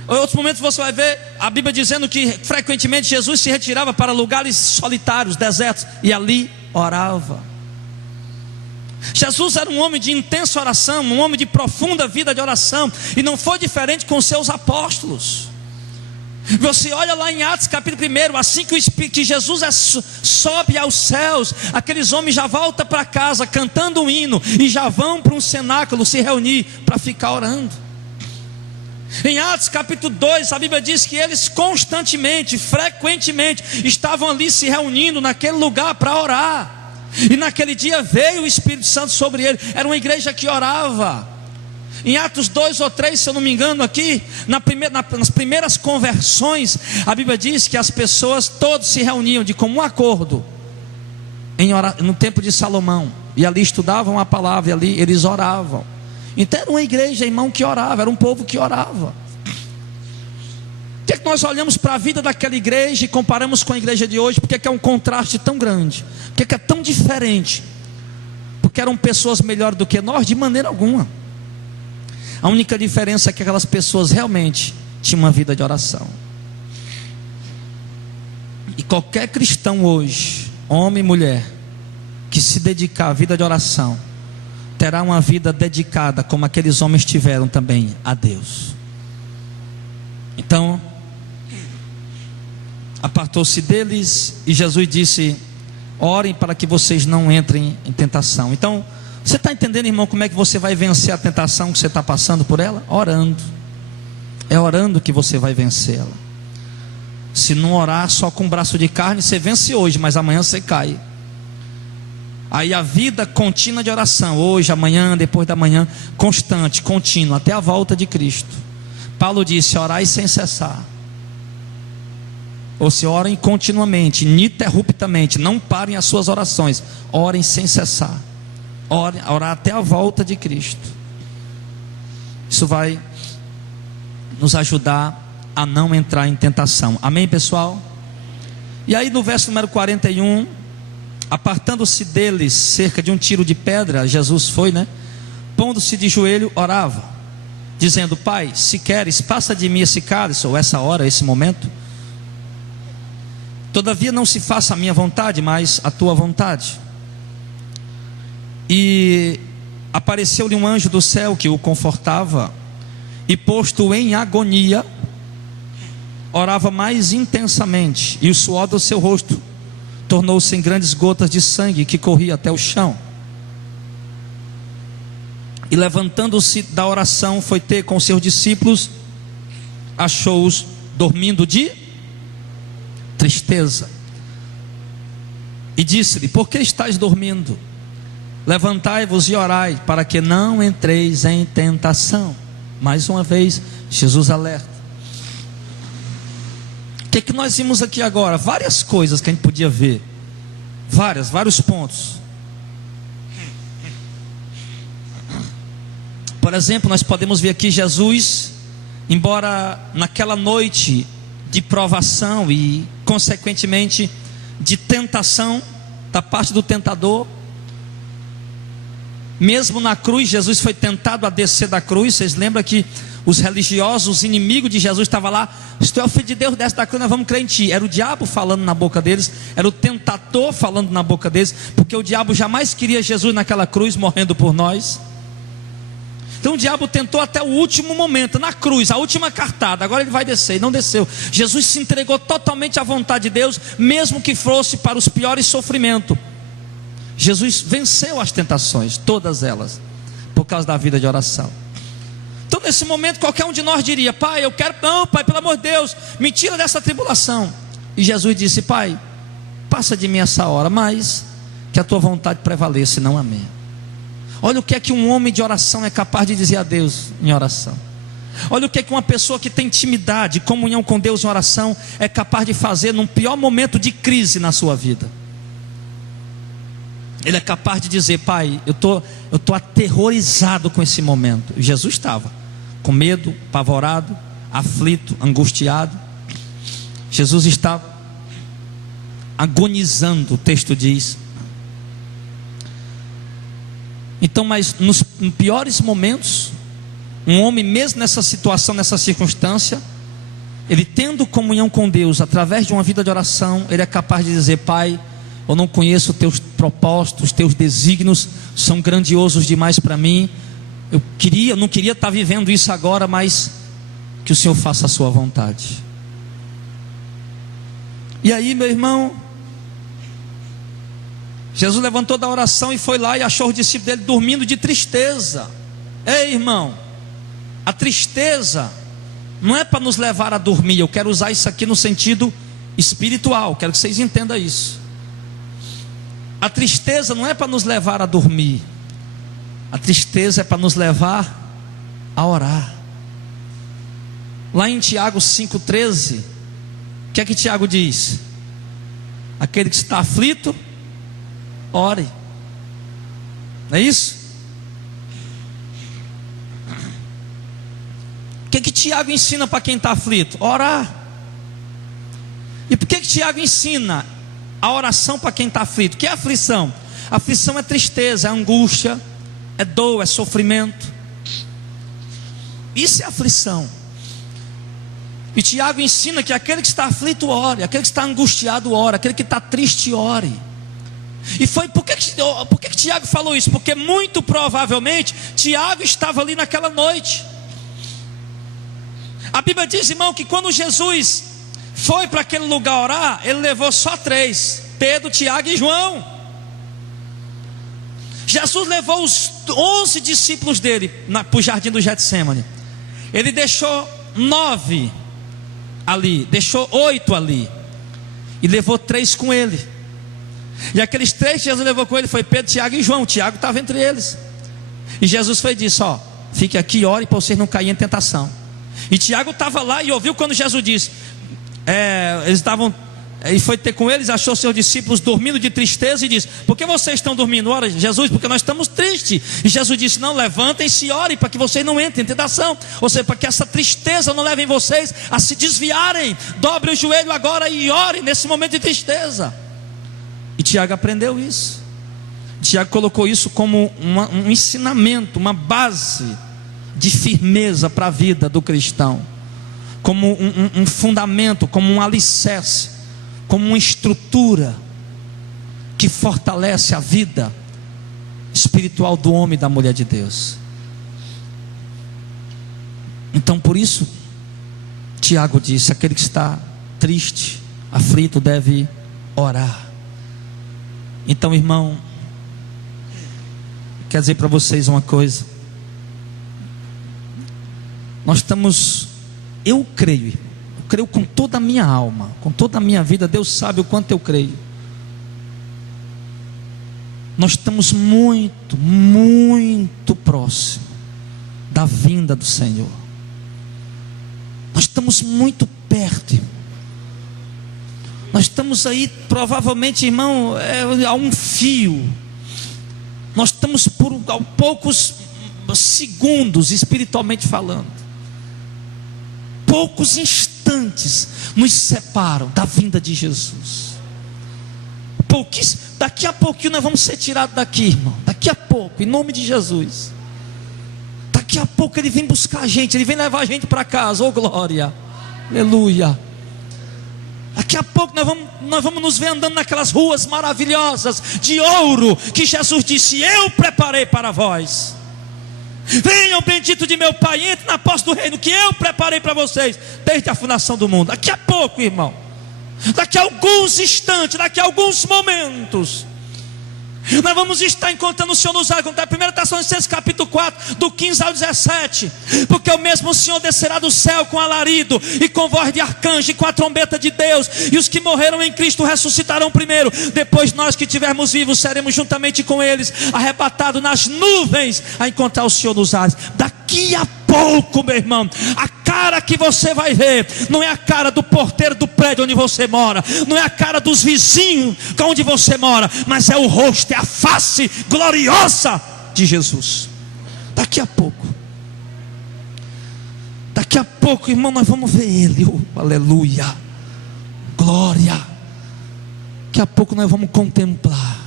Outros momentos você vai ver a Bíblia dizendo que frequentemente Jesus se retirava para lugares solitários, desertos, e ali orava. Jesus era um homem de intensa oração, um homem de profunda vida de oração, e não foi diferente com seus apóstolos. Você olha lá em Atos capítulo 1, assim que Jesus sobe aos céus, aqueles homens já voltam para casa cantando um hino, e já vão para um cenáculo se reunir para ficar orando. Em Atos capítulo 2, a Bíblia diz que eles constantemente, frequentemente, estavam ali se reunindo naquele lugar para orar. E naquele dia veio o Espírito Santo sobre ele. Era uma igreja que orava. Em Atos 2 ou 3, se eu não me engano aqui, nas primeiras conversões, a Bíblia diz que as pessoas todos se reuniam de comum acordo no templo de Salomão, e ali estudavam a palavra, e ali eles oravam. Então era uma igreja, irmão, que orava, era um povo que orava. Por que nós olhamos para a vida daquela igreja e comparamos com a igreja de hoje? Por que é um contraste tão grande? Por que é tão diferente? Porque eram pessoas melhores do que nós? De maneira alguma. A única diferença é que aquelas pessoas realmente tinham uma vida de oração. E qualquer cristão hoje, homem e mulher, que se dedicar à vida de oração, terá uma vida dedicada, como aqueles homens tiveram também, a Deus. Então, apartou-se deles e Jesus disse: orem para que vocês não entrem em tentação. Então, você está entendendo, irmão, como é que você vai vencer a tentação que você está passando por ela? Orando. É orando que você vai vencê-la. Se não orar só com um braço de carne, você vence hoje, mas amanhã você cai. Aí a vida contínua de oração, hoje, amanhã, depois da manhã, constante, contínua, até a volta de Cristo. Paulo disse: orai sem cessar. Ou se orem continuamente, ininterruptamente, não parem as suas orações, orem sem cessar. Orar até a volta de Cristo. Isso vai nos ajudar a não entrar em tentação. Amém, pessoal? E aí no verso número 41, Apartando-se deles cerca de um tiro de pedra, Jesus foi, pondo-se de joelho, orava, dizendo: Pai, se queres, passa de mim esse cálice, ou essa hora, esse momento. Todavia não se faça a minha vontade, mas a tua vontade. E apareceu-lhe um anjo do céu que o confortava, e posto em agonia, orava mais intensamente, e o suor do seu rosto tornou-se em grandes gotas de sangue que corria até o chão. E levantando-se da oração, foi ter com seus discípulos, achou-os dormindo de tristeza, e disse-lhe: por que estáis dormindo? Levantai-vos e orai, para que não entreis em tentação. Mais uma vez, Jesus alerta. O que nós vimos aqui agora? Várias coisas que a gente podia ver, vários pontos. Por exemplo, nós podemos ver aqui Jesus, embora naquela noite de provação e consequentemente de tentação da parte do tentador, mesmo na cruz, Jesus foi tentado a descer da cruz. Vocês lembram que os religiosos, os inimigos de Jesus estavam lá: se tu é o filho de Deus, desce da cruz, nós vamos crer em ti. Era o diabo falando na boca deles, era o tentador falando na boca deles, porque o diabo jamais queria Jesus naquela cruz morrendo por nós. Então o diabo tentou até o último momento, na cruz, a última cartada. Agora ele vai descer, e não desceu. Jesus se entregou totalmente à vontade de Deus, mesmo que fosse para os piores sofrimentos. Jesus venceu as tentações, todas elas, por causa da vida de oração. Então nesse momento qualquer um de nós diria: Pai, eu quero, não Pai, pelo amor de Deus, me tira dessa tribulação. E Jesus disse: Pai, passa de mim essa hora, mas que a tua vontade prevaleça e não a minha. Olha o que é que um homem de oração é capaz de dizer a Deus em oração. Olha o que é que uma pessoa que tem intimidade, comunhão com Deus em oração é capaz de fazer num pior momento de crise na sua vida. Ele é capaz de dizer: Pai, eu tô aterrorizado com esse momento. Jesus estava com medo, apavorado, aflito, angustiado. Jesus estava agonizando, o texto diz. Então, mas nos piores momentos, um homem mesmo nessa situação, nessa circunstância, ele tendo comunhão com Deus, através de uma vida de oração, ele é capaz de dizer: Pai, eu não conheço os teus propósitos, os teus desígnios são grandiosos demais para mim. Eu não queria estar vivendo isso agora, mas que o Senhor faça a sua vontade. E aí, meu irmão, Jesus levantou da oração e foi lá e achou os discípulos dele dormindo de tristeza. Ei, irmão, a tristeza não é para nos levar a dormir. Eu quero usar isso aqui no sentido espiritual, quero que vocês entendam isso. A tristeza não é para nos levar a dormir. A tristeza é para nos levar a orar. Lá em Tiago 5,13, o que é que Tiago diz? Aquele que está aflito, ore. Não é isso? O que Tiago ensina para quem está aflito? Orar. E por que Tiago ensina a oração para quem está aflito? O que é aflição? Aflição é tristeza, é angústia, é dor, é sofrimento. Isso é aflição. E Tiago ensina que aquele que está aflito ore, aquele que está angustiado ore, aquele que está triste ore. E foi por que Tiago falou isso? Porque muito provavelmente Tiago estava ali naquela noite. A Bíblia diz, irmão, que quando Jesus foi para aquele lugar orar, ele levou só 3: Pedro, Tiago e João. Jesus levou os 11 discípulos dele para o jardim do Getsêmani. Ele deixou 9 ali, deixou 8 ali, e levou 3 com ele. E aqueles 3 que Jesus levou com ele foi Pedro, Tiago e João. Tiago estava entre eles. E Jesus foi e disse: ó, fique aqui e ore para vocês não caírem em tentação. E Tiago estava lá e ouviu quando Jesus disse, eles estavam, e foi ter com eles, achou seus discípulos dormindo de tristeza e disse: por que vocês estão dormindo? Ora, Jesus, porque nós estamos tristes. E Jesus disse: não, levantem-se e orem para que vocês não entrem em tentação. Ou seja, para que essa tristeza não leve vocês a se desviarem. Dobre o joelho agora e orem nesse momento de tristeza. E Tiago aprendeu isso. Tiago colocou isso como um ensinamento, uma base de firmeza para a vida do cristão, como um fundamento, como um alicerce, como uma estrutura que fortalece a vida espiritual do homem e da mulher de Deus. Então, por isso, Tiago disse: aquele que está triste, aflito, deve orar. Então, irmão, quero dizer para vocês uma coisa. Nós estamos, eu creio com toda a minha alma, com toda a minha vida. Deus sabe o quanto eu creio. Nós estamos muito, muito próximo da vinda do Senhor. Nós estamos muito perto, irmão. Nós estamos aí, provavelmente, irmão, a um fio. Nós estamos por poucos segundos, espiritualmente falando. Poucos instantes nos separam da vinda de Jesus. Daqui a pouquinho nós vamos ser tirados daqui, irmão. Daqui a pouco, em nome de Jesus. Daqui a pouco Ele vem buscar a gente, Ele vem levar a gente para casa. Oh glória, aleluia. Daqui a pouco nós vamos nos ver andando naquelas ruas maravilhosas de ouro que Jesus disse: eu preparei para vós. Venham, bendito de meu Pai, entre na posse do reino que eu preparei para vocês desde a fundação do mundo. Daqui a pouco, irmão, daqui a alguns instantes, daqui a alguns momentos, nós vamos estar encontrando o Senhor nos ares. 1 Tessalonicenses capítulo 4, do 15 ao 17. Porque o mesmo Senhor descerá do céu com alarido, e com voz de arcanjo, e com a trombeta de Deus, e os que morreram em Cristo ressuscitarão primeiro. Depois nós que estivermos vivos seremos juntamente com eles arrebatados nas nuvens, a encontrar o Senhor nos ares. Daqui a pouco, meu irmão, a cara que você vai ver não é a cara do porteiro do prédio onde você mora, não é a cara dos vizinhos onde você mora, mas é o rosto, é a face gloriosa de Jesus. Daqui a pouco, irmão, nós vamos ver Ele. Oh, aleluia, glória. Daqui a pouco nós vamos contemplar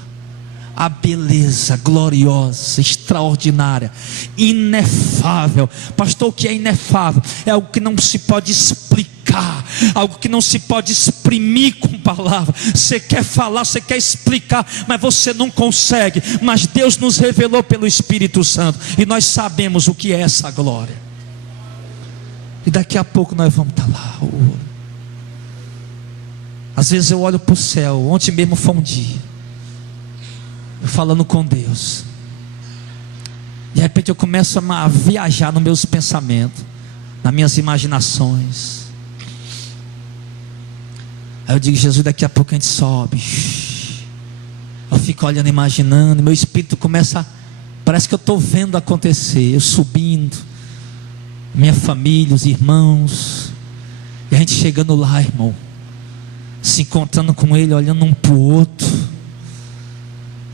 a beleza gloriosa, extraordinária, inefável. Pastor, o que é inefável? É algo que não se pode explicar, algo que não se pode exprimir com palavras. Você quer falar, você quer explicar, mas você não consegue. Mas Deus nos revelou pelo Espírito Santo, e nós sabemos o que é essa glória. E daqui a pouco nós vamos estar lá. Às vezes eu olho para o céu. Ontem mesmo foi um dia, falando com Deus, de repente eu começo a viajar nos meus pensamentos, nas minhas imaginações. Aí eu digo: Jesus, daqui a pouco a gente sobe. Eu fico olhando, imaginando, meu espírito começa, parece que eu estou vendo acontecer, eu subindo, minha família, os irmãos, e a gente chegando lá, irmão, se encontrando com Ele, olhando um para o outro,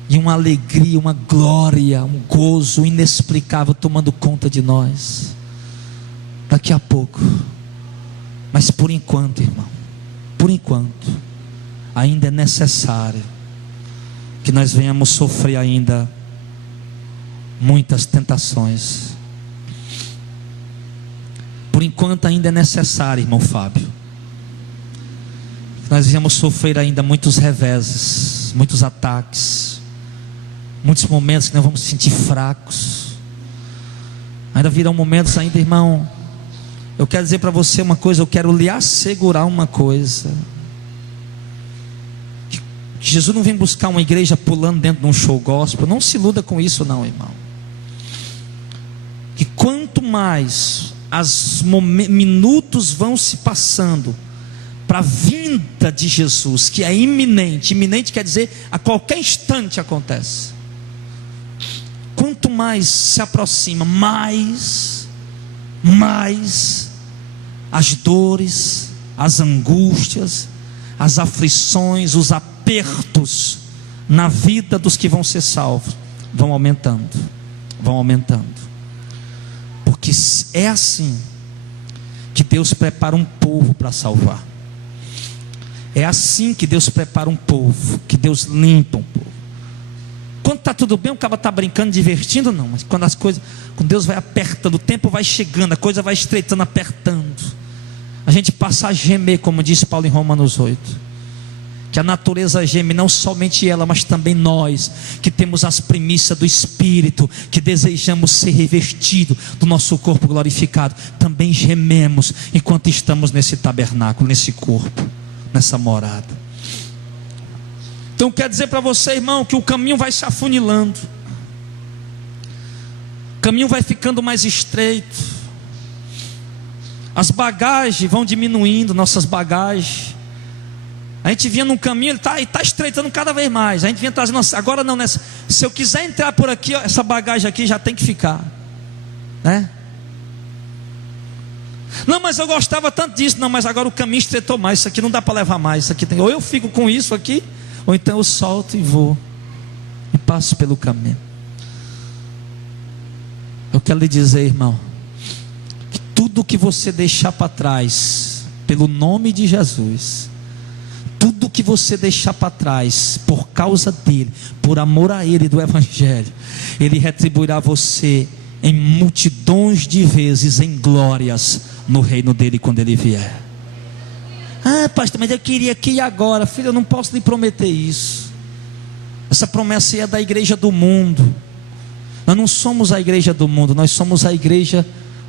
e uma alegria, uma glória, um gozo inexplicável tomando conta de nós. Daqui a pouco. Mas por enquanto, irmão, por enquanto, ainda é necessário que nós venhamos sofrer ainda muitas tentações. Por enquanto ainda é necessário, irmão Fábio, que nós venhamos sofrer ainda muitos reveses, muitos ataques, muitos momentos que nós vamos sentir fracos. Ainda virão momentos ainda, irmão. Eu quero dizer para você uma coisa, eu quero lhe assegurar uma coisa, que Jesus não vem buscar uma igreja pulando dentro de um show gospel. Não se iluda com isso não, irmão. Que quanto mais minutos vão se passando para a vinda de Jesus, que é iminente. Iminente quer dizer a qualquer instante acontece. Quanto mais se aproxima, mais as dores, as angústias, as aflições, os apertos na vida dos que vão ser salvos vão aumentando, porque é assim que Deus prepara um povo para salvar. É assim que Deus prepara um povo, que Deus limpa um povo. Quando está tudo bem, o cara está brincando, divertindo, não. Mas quando Deus vai apertando, o tempo vai chegando, a coisa vai estreitando, apertando, a gente passa a gemer, como disse Paulo em Romanos 8. Que a natureza geme, não somente ela, mas também nós, que temos as primícias do Espírito, que desejamos ser revestidos do nosso corpo glorificado, também gememos, enquanto estamos nesse tabernáculo, nesse corpo, nessa morada. Então quer dizer para você, irmão, que o caminho vai se afunilando, o caminho vai ficando mais estreito, as bagagens vão diminuindo, nossas bagagens. A gente vinha num caminho, ele está estreitando cada vez mais. A gente vinha trazendo, agora não, se eu quiser entrar por aqui, ó, essa bagagem aqui já tem que ficar, né? Não, mas eu gostava tanto disso. Não, mas agora o caminho estreitou mais. Isso aqui não dá para levar mais. Isso aqui tem, ou eu fico com isso aqui, ou então eu solto e vou e passo pelo caminho. Eu quero lhe dizer, irmão, que tudo que você deixar para trás, pelo nome de Jesus, tudo que você deixar para trás, por causa dele, por amor a ele, do Evangelho, ele retribuirá você em multidões de vezes, em glórias, no reino dele quando ele vier. Ah, pastor, mas eu queria aqui e agora. Filho, eu não posso lhe prometer isso. Essa promessa aí é da igreja do mundo. Nós não somos a igreja do mundo, nós somos a igreja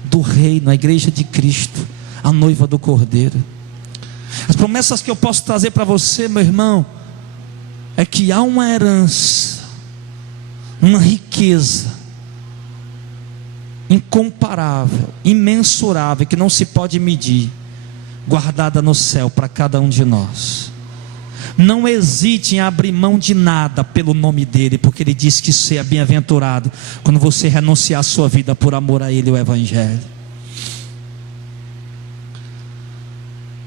do reino, a igreja de Cristo, a noiva do Cordeiro. As promessas que eu posso trazer para você, meu irmão, é que há uma herança, uma riqueza incomparável, imensurável, que não se pode medir, guardada no céu para cada um de nós. Não hesite em abrir mão de nada pelo nome dele, porque ele diz que você é bem-aventurado quando você renunciar a sua vida por amor a ele, o Evangelho.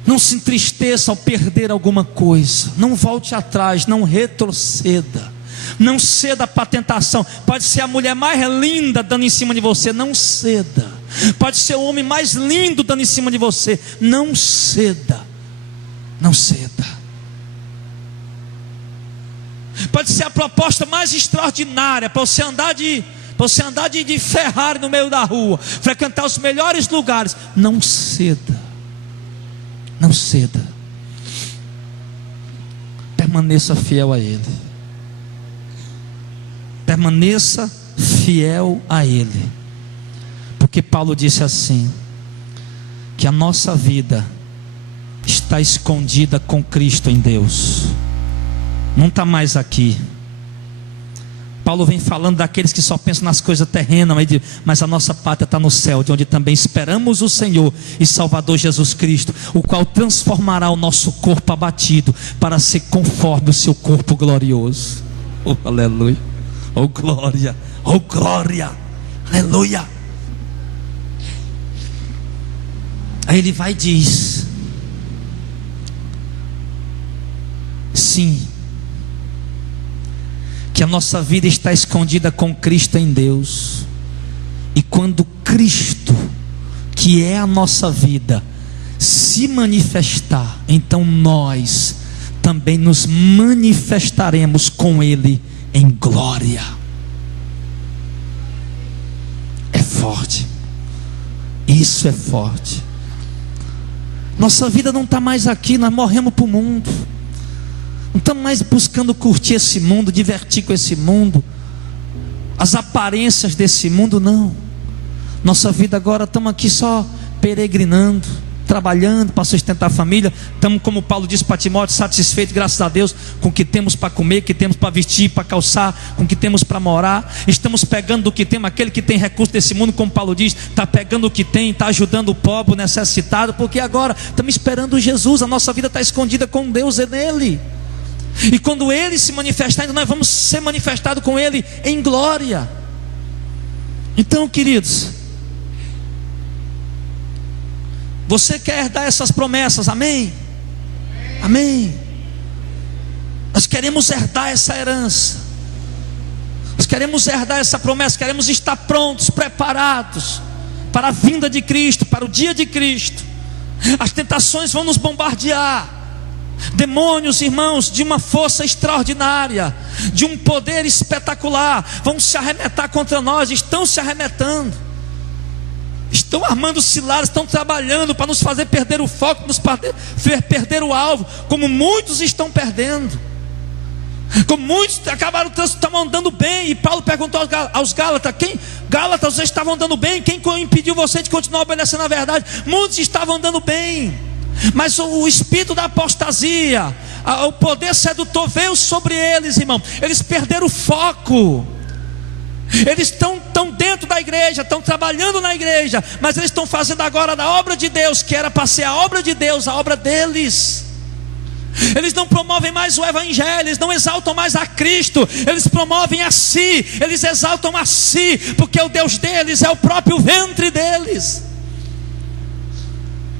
Não se entristeça ao perder alguma coisa. Não volte atrás, não retroceda. Não ceda para a tentação. Pode ser a mulher mais linda dando em cima de você, não ceda. Pode ser o homem mais lindo dando em cima de você, não ceda. Não ceda. Pode ser a proposta mais extraordinária para você andar de Ferrari no meio da rua, frequentar os melhores lugares. Não ceda. Não ceda. Permaneça fiel a ele. Permaneça fiel a ele. Porque Paulo disse assim: que a nossa vida está escondida com Cristo em Deus. Não está mais aqui. Paulo vem falando daqueles que só pensam nas coisas terrenas, mas a nossa pátria está no céu, de onde também esperamos o Senhor e Salvador Jesus Cristo, o qual transformará o nosso corpo abatido para ser conforme o seu corpo glorioso. Oh, aleluia! Oh, glória! Oh, glória! Aleluia! Aí ele vai e diz: sim, que a nossa vida está escondida com Cristo em Deus. E quando Cristo, que é a nossa vida, se manifestar, então nós também nos manifestaremos com Ele em glória. É forte. Isso é forte. Nossa vida não está mais aqui, nós morremos para o mundo. Não estamos mais buscando curtir esse mundo, divertir com esse mundo, as aparências desse mundo, não. Nossa vida agora, estamos aqui só peregrinando, trabalhando para sustentar a família. Estamos, como Paulo disse para Timóteo, satisfeitos, graças a Deus, com o que temos para comer, que temos para vestir, para calçar, com o que temos para morar. Estamos pegando do que temos. Aquele que tem recurso desse mundo, como Paulo diz, está pegando o que tem, está ajudando o pobre, o necessitado, porque agora estamos esperando Jesus. A nossa vida está escondida com Deus e nele. E quando Ele se manifestar, nós vamos ser manifestados com Ele em glória. Então, queridos, você quer herdar essas promessas? Amém? Amém. Nós queremos herdar essa herança. Nós queremos herdar essa promessa. Queremos estar prontos, preparados para a vinda de Cristo, para o dia de Cristo. As tentações vão nos bombardear. Demônios, irmãos, de uma força extraordinária, de um poder espetacular, vão se arremetar contra nós, estão se arremetando, estão armando ciladas, estão trabalhando para nos fazer perder o foco, nos perder o alvo, como muitos estão perdendo, como muitos estavam andando bem. E Paulo perguntou aos Gálatas: Gálatas, vocês estavam andando bem? Quem impediu você de continuar obedecendo a verdade? Muitos estavam andando bem, mas o espírito da apostasia, o poder sedutor veio sobre eles, irmão. Eles perderam o foco. Eles estão dentro da igreja, estão trabalhando na igreja, mas eles estão fazendo agora da obra de Deus, que era para ser a obra de Deus, a obra deles. Eles não promovem mais o evangelho, eles não exaltam mais a Cristo, eles promovem a si, eles exaltam a si, porque o Deus deles é o próprio ventre deles.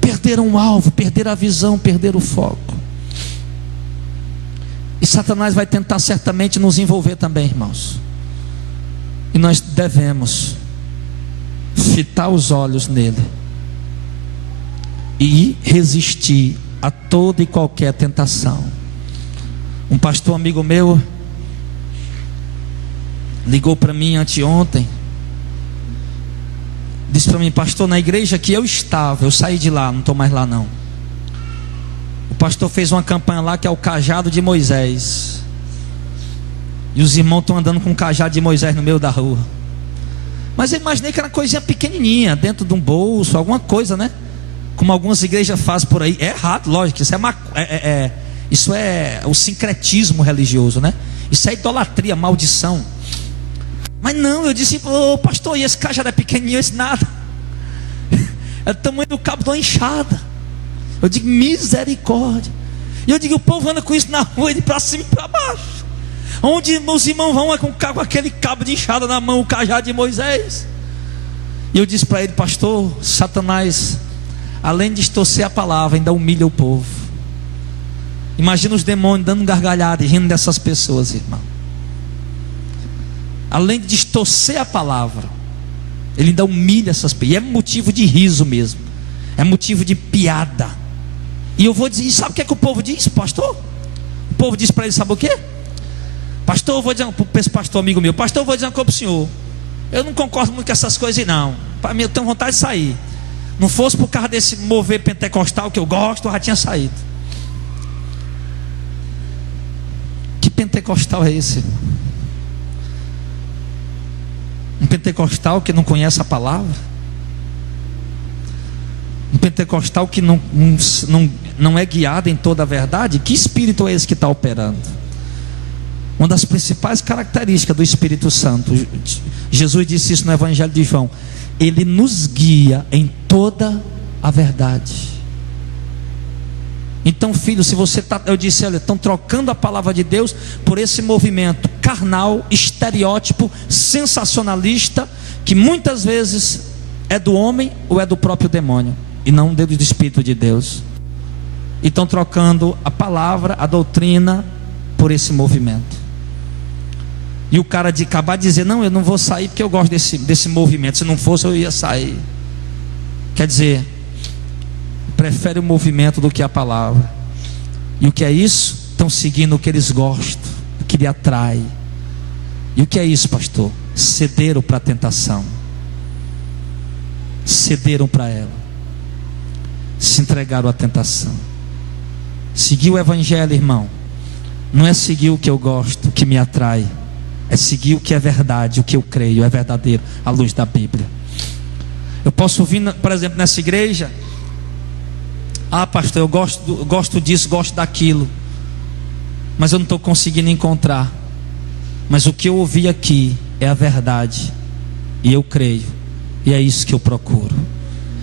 Perderam o alvo, perderam a visão, perderam o foco. E Satanás vai tentar certamente nos envolver também, irmãos. E nós devemos fitar os olhos nele e resistir a toda e qualquer tentação. Um pastor amigo meu ligou para mim anteontem, disse para mim: pastor, na igreja que eu estava, eu saí de lá, não estou mais lá não. O pastor fez uma campanha lá que é o cajado de Moisés, e os irmãos estão andando com o cajado de Moisés no meio da rua. Mas eu imaginei que era uma coisinha pequenininha, dentro de um bolso, alguma coisa, né? Como algumas igrejas fazem por aí. É errado, lógico, isso é o sincretismo religioso, né? Isso é idolatria, maldição. Mas não, eu disse: ô pastor, e esse cajado é pequenininho? Esse nada, é o tamanho do cabo de uma enxada. Eu digo: misericórdia. E eu digo: o povo anda com isso na rua, de para cima e para baixo. Onde os irmãos vão é com aquele cabo de enxada na mão, o cajado de Moisés. E eu disse para ele: pastor, Satanás, além de distorcer a palavra, ainda humilha o povo. Imagina os demônios dando gargalhada e rindo dessas pessoas, irmão. Além de distorcer a palavra, ele ainda humilha essas pessoas. E é motivo de riso mesmo, é motivo de piada. E eu vou dizer: e sabe o que é que o povo diz, pastor? O povo diz para ele: sabe o quê? Pastor, eu vou dizer para esse pastor amigo meu: pastor, eu vou dizer uma coisa para o senhor, eu não concordo muito com essas coisas não. Para mim, eu tenho vontade de sair. Não fosse por causa desse mover pentecostal que eu gosto, eu já tinha saído. Que pentecostal é esse? Um pentecostal que não conhece a palavra? Um pentecostal que não é guiado em toda a verdade? Que espírito é esse que está operando? Uma das principais características do Espírito Santo, Jesus disse isso no Evangelho de João: ele nos guia em toda a verdade. Então, filho, se você está, eu disse, olha, estão trocando a palavra de Deus por esse movimento carnal, estereótipo, sensacionalista, que muitas vezes é do homem ou é do próprio demônio, e não do Espírito de Deus. E estão trocando a palavra, a doutrina, por esse movimento. E o cara de acabar de dizer: não, eu não vou sair porque eu gosto desse movimento, se não fosse eu ia sair. Quer dizer, prefere o movimento do que a palavra. E o que é isso? Estão seguindo o que eles gostam, o que lhe atrai. E o que é isso, pastor? Cederam para a tentação, cederam para ela, se entregaram à tentação. Seguir o evangelho, irmão, não é seguir o que eu gosto, o que me atrai, é seguir o que é verdade, o que eu creio é verdadeiro, à luz da Bíblia. Eu posso vir, por exemplo, nessa igreja: ah, pastor, eu gosto disso, gosto daquilo, mas eu não estou conseguindo encontrar. Mas o que eu ouvi aqui é a verdade, e eu creio, e é isso que eu procuro.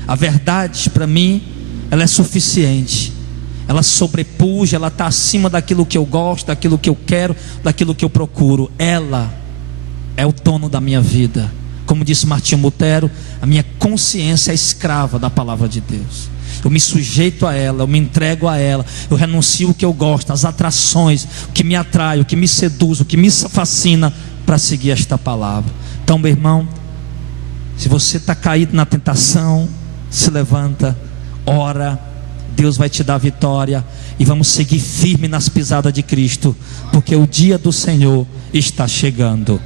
A verdade, para mim, ela é suficiente. Ela sobrepuja, ela está acima daquilo que eu gosto, daquilo que eu quero, daquilo que eu procuro. Ela é o dono da minha vida. Como disse Martinho Lutero: a minha consciência é escrava da palavra de Deus. Eu me sujeito a ela, eu me entrego a ela, eu renuncio o que eu gosto, as atrações, o que me atrai, o que me seduz, o que me fascina, para seguir esta palavra. Então, meu irmão, se você está caído na tentação, se levanta, ora, Deus vai te dar vitória, e vamos seguir firme nas pisadas de Cristo, porque o dia do Senhor está chegando.